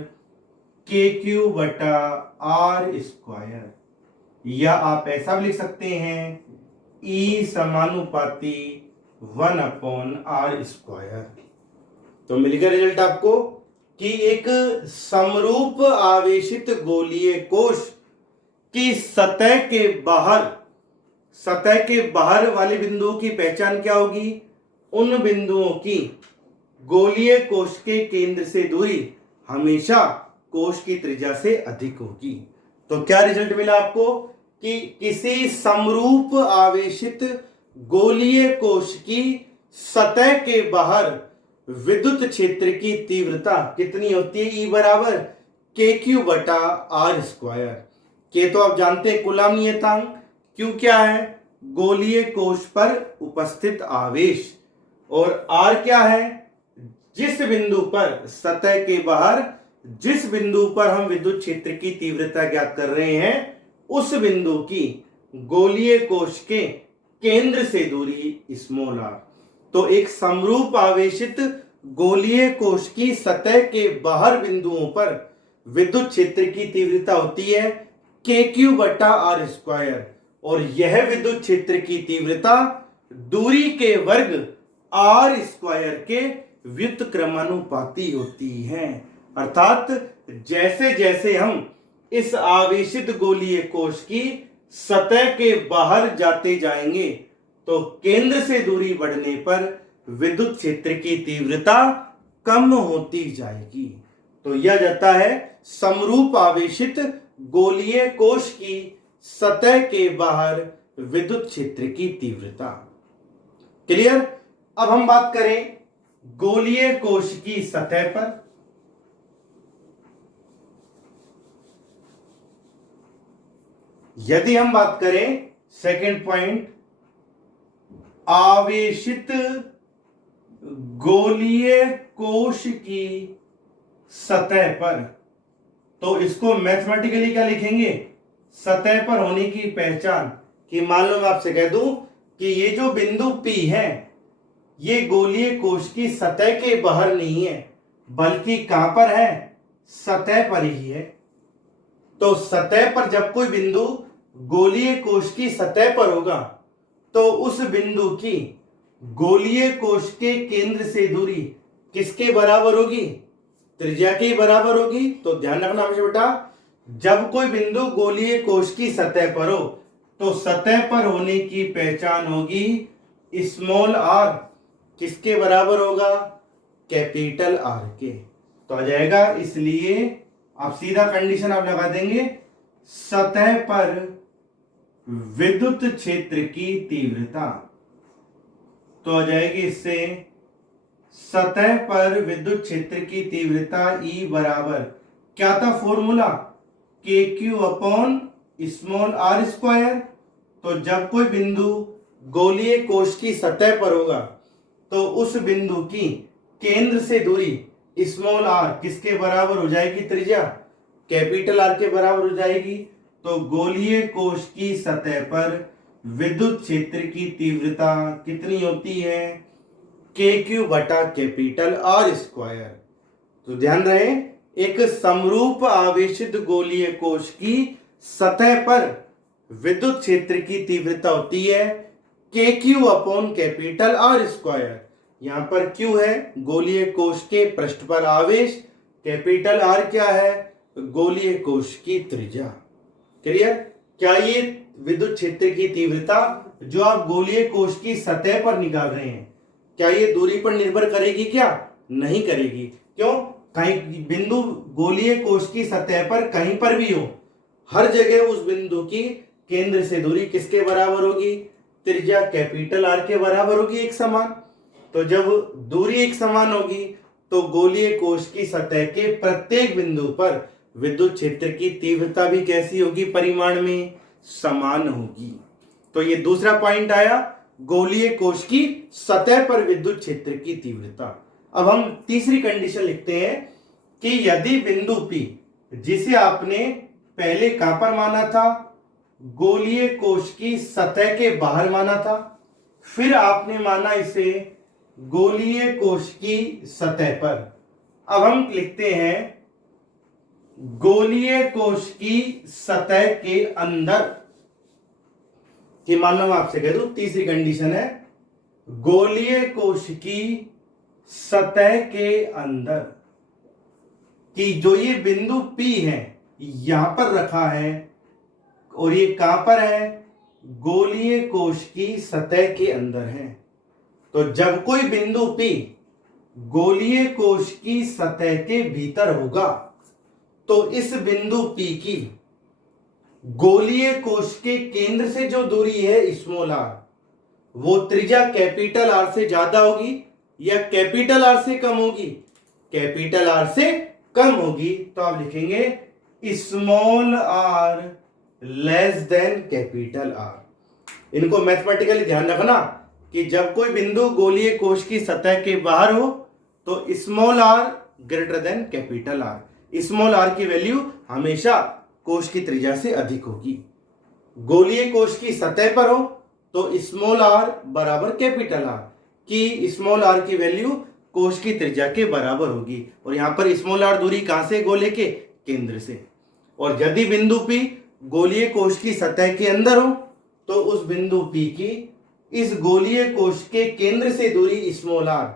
के क्यू बटा आर स्क्वायर, या आप ऐसा भी लिख सकते हैं E समानुपाती 1 अपॉन आर स्क्वायर। तो मिल गया रिजल्ट आपको कि एक समरूप आवेशित गोलीय कोश की सतह के बाहर वाले बिंदुओं की पहचान क्या होगी, उन बिंदुओं की गोलीय कोश के केंद्र से दूरी हमेशा कोश की त्रिज्या से अधिक होगी। तो क्या रिजल्ट मिला आपको कि किसी समरूप आवेशित गोलीय कोश की सतह के बाहर विद्युत क्षेत्र की तीव्रता कितनी होती है, ई बराबर के क्यू बटा आर स्क्वायर। के तो आप जानते हैं कूलाम नियतांक, क्यू क्या है, गोलीय कोश पर उपस्थित आवेश, और आर क्या है, जिस बिंदु पर सतह के बाहर जिस बिंदु पर हम विद्युत क्षेत्र की तीव्रता ज्ञात कर रहे हैं उस बिंदु की गोलीय कोश के केंद्र से दूरी स्मॉल आर। तो एक समरूप आवेशित गोलीय कोश की सतह के बाहर बिंदुओं पर विद्युत क्षेत्र की तीव्रता होती है के क्यू बटा आर स्क्वायर, और यह विद्युत क्षेत्र की तीव्रता दूरी के वर्ग आर स्क्वायर के व्युत्क्रमानुपाती होती है। अर्थात जैसे जैसे हम इस आवेशित गोलीय कोश की सतह के बाहर जाते जाएंगे तो केंद्र से दूरी बढ़ने पर विद्युत क्षेत्र की तीव्रता कम होती जाएगी। तो यह जाता है समरूप आवेशित गोलीय कोश की सतह के बाहर विद्युत क्षेत्र की तीव्रता। क्लियर। अब हम बात करें गोलीय कोश की सतह पर। यदि हम बात करें सेकंड पॉइंट, आवेशित गोलीय कोश की सतह पर, तो इसको मैथमेटिकली क्या लिखेंगे, सतह पर होने की पहचान। कि मान लो मैं आपसे कह दूं कि ये जो बिंदु P है ये गोलीय कोश की सतह के बाहर नहीं है, बल्कि कहां पर है, सतह पर ही है। तो सतह पर जब कोई बिंदु गोलीय कोश की सतह पर होगा तो उस बिंदु की गोलीय कोश के केंद्र से दूरी किसके बराबर होगी, त्रिज्या के बराबर होगी। तो ध्यान रखना हमेशा बेटा, जब कोई बिंदु गोलीय कोश की सतह पर हो तो सतह पर होने की पहचान होगी स्मॉल आर किसके बराबर होगा, कैपिटल आर के। तो आ जाएगा, इसलिए आप सीधा कंडीशन आप लगा देंगे, सतह पर विद्युत क्षेत्र की तीव्रता। तो आ जाएगी इससे सतह पर विद्युत क्षेत्र की तीव्रता E बराबर क्या था formula, KQ upon small R square. तो जब कोई बिंदु गोलीय कोश की सतह पर होगा तो उस बिंदु की केंद्र से दूरी स्मॉल आर किसके बराबर हो जाएगी, त्रिज्या कैपिटल आर के बराबर हो जाएगी। तो गोलीय कोश की सतह पर विद्युत क्षेत्र की तीव्रता कितनी होती है, KQ बटा कैपिटल आर स्क्वायर। तो ध्यान रहे, एक समरूप आवेशित गोलीय कोश की सतह पर विद्युत क्षेत्र की तीव्रता होती है KQ upon capital R square. यहां पर Q है गोलीय कोश के पृष्ठ पर आवेश, कैपिटल आर क्या है, गोलीय कोश की त्रिज्या। क्लियर। क्या ये विद्युत क्षेत्र की तीव्रता जो आप गोलीय कोश की सतह पर निकाल रहे हैं, क्या ये दूरी पर निर्भर करेगी, क्या नहीं करेगी। क्यों, कहीं बिंदु गोलीय कोश की सतह पर कहीं पर भी हो, हर जगह उस बिंदु की केंद्र से दूरी किसके बराबर होगी, त्रिज्या कैपिटल आर के बराबर होगी, एक समान। तो जब दूरी एक समान होगी तो गोलीय कोश की सतह के प्रत्येक बिंदु पर विद्युत क्षेत्र की तीव्रता भी कैसी होगी, परिमाण में समान होगी। तो ये दूसरा पॉइंट आया, गोलीय कोश की सतह पर विद्युत क्षेत्र की तीव्रता। अब हम तीसरी कंडीशन लिखते हैं कि यदि बिंदु P जिसे आपने पहले कहां पर माना था, गोलीय कोश की सतह के बाहर माना था, फिर आपने माना इसे गोलीय कोश की सतह पर। अब हम लिखते हैं गोलीय कोश की सतह के अंदर, कि मान लो मैं आपसे कह दूं तीसरी कंडीशन है, गोलीय कोश की सतह के अंदर, कि जो ये बिंदु P है यहां पर रखा है और ये कहां पर है, गोलीय कोश की सतह के अंदर है। तो जब कोई बिंदु P गोलीय कोश की सतह के भीतर होगा तो इस बिंदु P की गोलीय कोश के केंद्र से जो दूरी है स्मॉल आर, वो त्रिज्या कैपिटल आर से ज्यादा होगी या कैपिटल आर से कम होगी, कैपिटल आर से कम होगी। तो आप लिखेंगे small R less than capital R. इनको मैथमेटिकली ध्यान रखना कि जब कोई बिंदु गोलीय कोश की सतह के बाहर हो तो small R greater than capital R. Small R की वैल्यू हमेशा कोश की त्रिज्या से अधिक होगी। गोलीय कोश की सतह पर हो तो स्मॉल आर बराबर कैपिटल आर, की स्मॉल आर की वैल्यू कोश की त्रिज्या के बराबर होगी। और यहां पर स्मॉल आर दूरी कहां से, गोले के केंद्र से। और यदि बिंदु P गोलीय कोश की सतह के अंदर हो तो उस बिंदु P की इस गोलीय कोश के केंद्र से दूरी स्मॉल आर,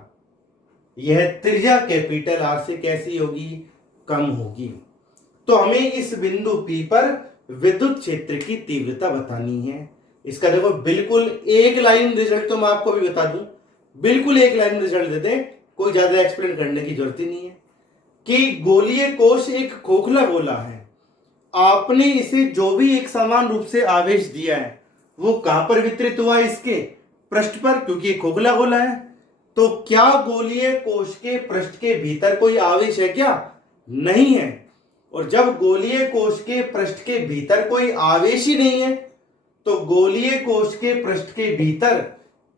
यह त्रिज्या कैपिटल आर से कैसी होगी, कम होगी। तो हमें इस बिंदु P पर विद्युत क्षेत्र की तीव्रता बतानी है। इसका देखो बिल्कुल एक लाइन रिजल्ट तो मैं आपको भी बता दूं, बिल्कुल एक लाइन रिजल्ट दे दें, कोई ज्यादा एक्सप्लेन करने की जरूरत ही नहीं है कि गोलीय कोश एक खोखला गोला है। आपने इसे जो भी एक समान रूप से आवेश दिया है वो कहां पर वितरित हुआ है? इसके पृष्ठ पर, क्योंकि ये खोखला गोला है। तो क्या गोलीय कोश के पृष्ठ के भीतर कोई आवेश है क्या? नहीं है। और जब गोलीय कोश के पृष्ठ के भीतर कोई आवेश ही नहीं है तो गोलीय कोश के पृष्ठ के भीतर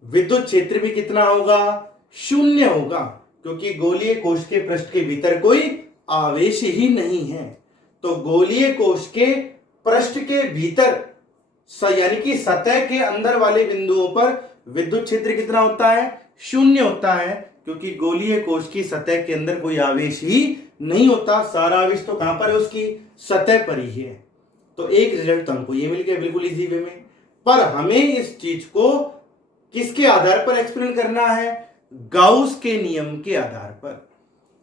विद्युत क्षेत्र भी कितना होगा? शून्य होगा, क्योंकि गोलीय कोश के पृष्ठ के भीतर कोई आवेश ही नहीं है। तो गोलीय कोश के पृष्ठ के भीतर यानी कि सतह के अंदर वाले बिंदुओं पर विद्युत क्षेत्र कितना होता है? शून्य होता है, क्योंकि गोलीय कोश की सतह के अंदर कोई आवेश ही नहीं होता। सारा आवेश तो कहां पर है? उसकी सतह पर ही है। तो एक रिजल्ट तो हमको ये मिल गया बिल्कुल इजी वे में। पर हमें इस चीज को किसके आधार पर एक्सप्लेन करना है? गाउस के नियम के आधार पर।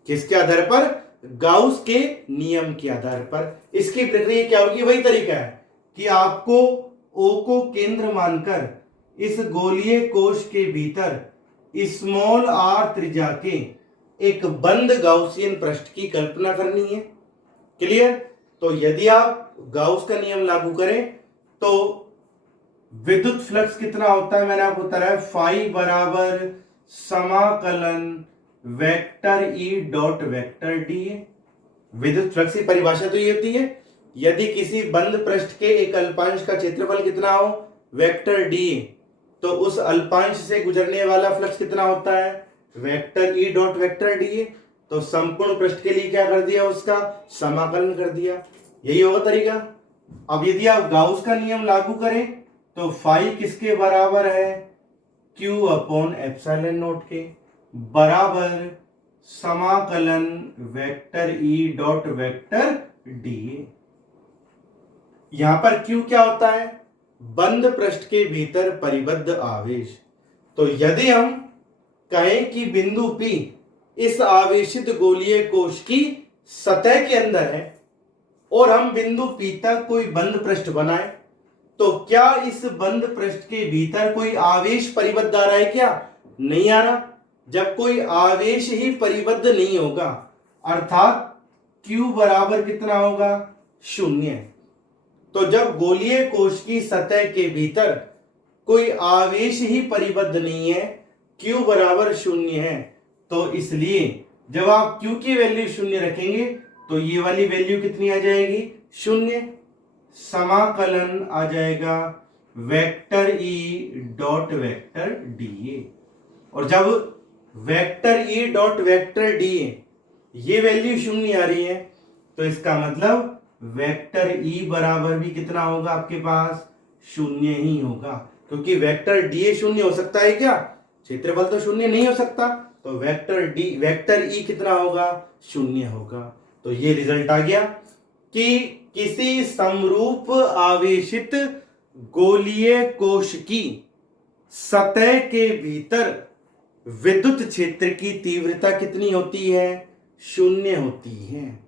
किसके आधार पर? गाउस के नियम के आधार पर। इसकी प्रक्रिया क्या होगी? वही तरीका है कि आपको O को केंद्र मानकर इस गोलीय कोश के भीतर स्मॉल r त्रिज्या के एक बंद गाउसियन पृष्ठ की कल्पना करनी है। क्लियर? तो यदि आप गाउस का नियम लागू करें तो विद्युत फ्लक्स कितना होता है? मैंने आपको बताया फाई बराबर समाकलन vector E dot vector D. विद्युत फ्लक्स की परिभाषा तो ये होती है, यदि किसी बंद पृष्ठ के एक अल्पांश का क्षेत्रफल कितना हो? वेक्टर डी, तो उस अल्पांश से गुजरने वाला फ्लक्स कितना होता है? Vector E dot vector D. तो संपूर्ण पृष्ठ के लिए क्या कर दिया? उसका समाकलन कर दिया। यही होगा तरीका। अब यदि आप गाउस का नियम लागू करें तो फाई किसके बराबर है? Q अपॉन एप्सिलॉन नॉट के बराबर समाकलन vector E dot vector D. यहां पर Q क्या होता है? बंद पृष्ठ के भीतर परिबद्ध आवेश। तो यदि हम कहें कि बिंदु P इस आवेशित गोलीय कोश की सतह के अंदर है और हम बिंदु P तक कोई बंद पृष्ठ बनाए, तो क्या इस बंद पृष्ठ के भीतर कोई आवेश परिबद्ध आ रहा है क्या? नहीं आ रहा। जब कोई आवेश ही परिबद्ध नहीं होगा अर्थात Q बराबर कितना होगा? शून्य। तो जब गोलीय कोश की सतह के भीतर कोई आवेश ही परिबद्ध नहीं है, Q बराबर शून्य है, तो इसलिए जब आप Q की वैल्यू शून्य रखेंगे तो ये वाली वैल्यू कितनी आ जाएगी? शून्य। समाकलन आ जाएगा vector E dot vector D. और जब vector E dot vector D ये वैल्यू शून्य आ रही है तो इसका मतलब वेक्टर E बराबर भी कितना होगा आपके पास? शून्य ही होगा, क्योंकि वेक्टर डी शून्य हो सकता है क्या? क्षेत्रफल तो शून्य नहीं हो सकता। तो वेक्टर E कितना होगा? शून्य होगा। तो ये रिजल्ट आ गया कि किसी समरूप आवेशित गोलीय कोश की सतह के भीतर विद्युत क्षेत्र की तीव्रता कितनी होती है? शून्य होती है।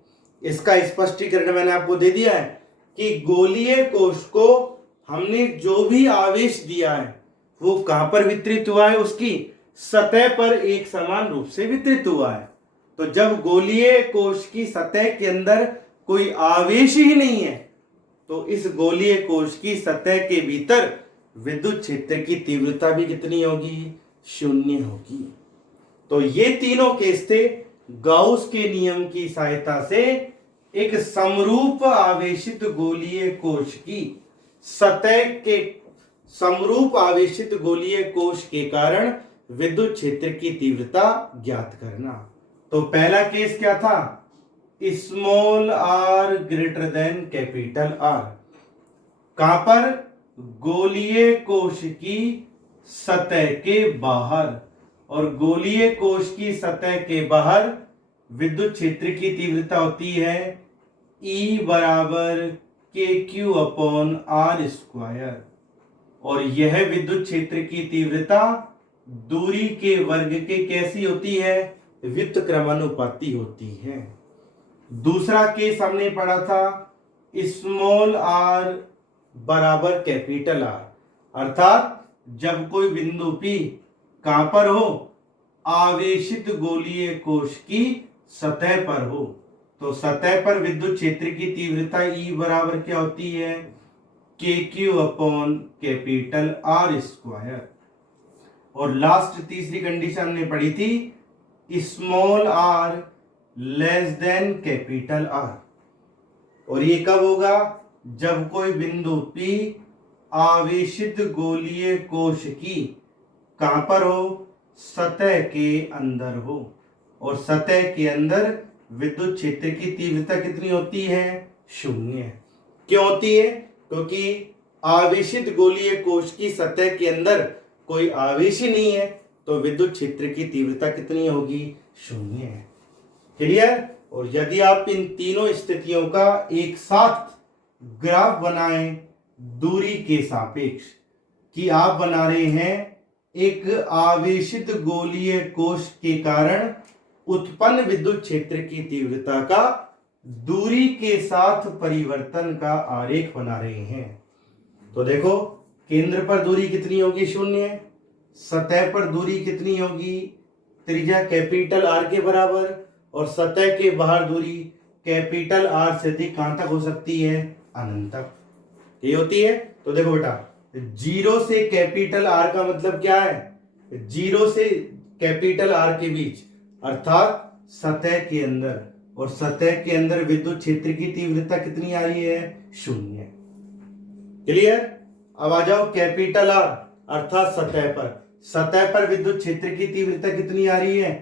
इसका स्पष्टीकरण मैंने आपको दे दिया है कि गोलीय कोश को हमने जो भी आवेश दिया है वो कहां पर वितरित हुआ है? उसकी सतह पर एक समान रूप से वितरित हुआ है। तो जब गोलीय कोश की सतह के अंदर कोई आवेश ही नहीं है तो इस गोलीय कोश की सतह के भीतर विद्युत क्षेत्र की तीव्रता भी कितनी होगी? शून्य होगी। तो ये तीनों केस थे गाउस के नियम की सहायता से एक समरूप आवेशित गोलीय कोश की सतह के समरूप आवेशित गोलीय कोश के कारण विद्युत क्षेत्र की तीव्रता ज्ञात करना। तो पहला केस क्या था? Small r greater than capital R। कहां पर? गोलीय कोश की सतह के बाहर। और गोलीय कोश की सतह के बाहर विद्युत क्षेत्र की तीव्रता होती है E बराबर KQ अपॉन R स्क्वायर। और यह विद्युत क्षेत्र की तीव्रता दूरी के वर्ग के कैसी होती है? व्युत्क्रमानुपाती होती है। दूसरा केस हमने पढ़ा था स्मॉल r बराबर कैपिटल R, अर्थात जब कोई बिंदु P कहां पर हो? आवेशित गोलीय कोश की सतह पर हो। तो सतह पर विद्युत क्षेत्र की तीव्रता E बराबर क्या होती है, KQ upon capital R square. और लास्ट तीसरी कंडीशन हमने पढ़ी थी small r less than capital R। और ये कब होगा, जब कोई बिंदु P आवेशित गोलीय कोश की कहां पर हो, सतह के अंदर हो। और सतह के अंदर विद्युत क्षेत्र की तीव्रता कितनी होती है, 0। क्यों होती है, क्योंकि आवेशित गोलीय कोश की सतह के अंदर कोई आवेश ही नहीं है, तो विद्युत क्षेत्र की तीव्रता कितनी होगी, 0 है। क्लियर। और यदि आप इन तीनों स्थितियों का एक साथ ग्राफ बनाएं दूरी के सापेक्ष, कि आप बना रहे हैं एक आवेशित गोलीय कोश के कारण उत्पन्न विद्युत क्षेत्र की तीव्रता का दूरी के साथ परिवर्तन का आरेख बना रहे हैं। तो देखो, केंद्र पर दूरी कितनी होगी, 0। सतह पर दूरी कितनी होगी, त्रिज्या कैपिटल R के बराबर। और सतह के बाहर दूरी कैपिटल R से अधिक कहां तक हो सकती है, अनंत तक। ये होती है। तो देखो बेटा, 0 से कैपिटल R का मतलब क्या है, 0 से कैपिटल R के बीच, अर्थात सतह के अंदर। और सतह के अंदर विद्युत क्षेत्र की तीव्रता कितनी आ रही है, 0। क्लियर। अब आ जाओ कैपिटल R, अर्थात सतह पर विद्युत क्षेत्र की तीव्रता कितनी आ रही है,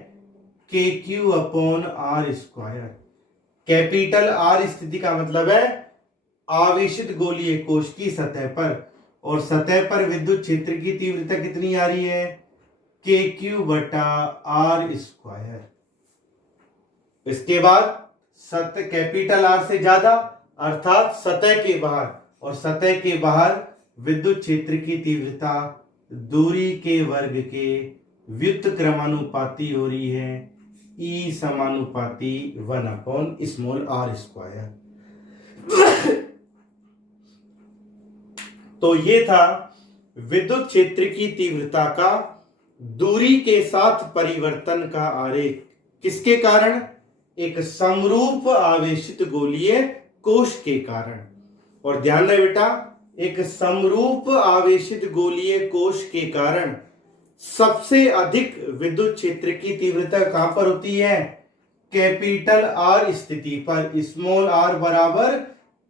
KQ upon R square. Capital R स्थिति का मतलब है आवेशित गोलीय कोश की सतह पर, और सतह पर विद्युत क्षेत्र की तीव्रता कितनी आ रही है, KQ बटा R स्क्वायर। इसके बाद सतह कैपिटल R से ज्यादा, अर्थात सतह के बाहर, और सतह के बाहर विद्युत क्षेत्र की तीव्रता दूरी के वर्ग के व्युत्क्रमानुपाती हो रही है, E समानुपाती 1 अपॉन स्मॉल r स्क्वायर। तो ये था विद्युत क्षेत्र की तीव्रता का दूरी के साथ परिवर्तन का आरेख। किसके कारण, एक समरूप आवेशित गोलीय कोश के कारण। और ध्यान रहे बेटा, एक समरूप आवेशित गोलीय कोश के कारण सबसे अधिक विद्युत क्षेत्र की तीव्रता कहां पर होती है, कैपिटल R स्थिति पर, स्मॉल r बराबर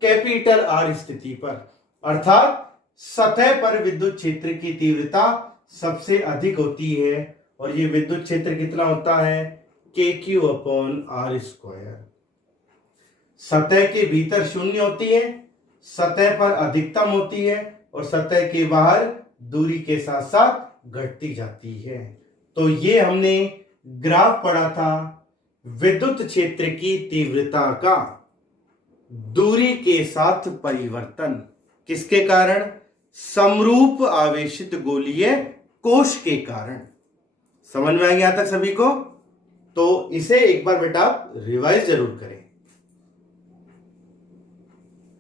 कैपिटल R स्थिति पर। अर्थात सतह पर विद्युत क्षेत्र की तीव्रता सबसे अधिक होती है। और ये विद्युत क्षेत्र कितना होता है, KQ अपॉन R स्क्वायर। सतह के भीतर 0 होती है, सतह पर अधिकतम होती है, और सतह के बाहर दूरी के साथ साथ घटती जाती है। तो ये हमने ग्राफ पढ़ा था विद्युत क्षेत्र की तीव्रता का दूरी के साथ परिवर्तन। किसके कारण, समरूप आवेशित गोलीय कोश के कारण। समझ में आ गया यहां तक सभी को। तो इसे एक बार बेटा रिवाइज जरूर करें।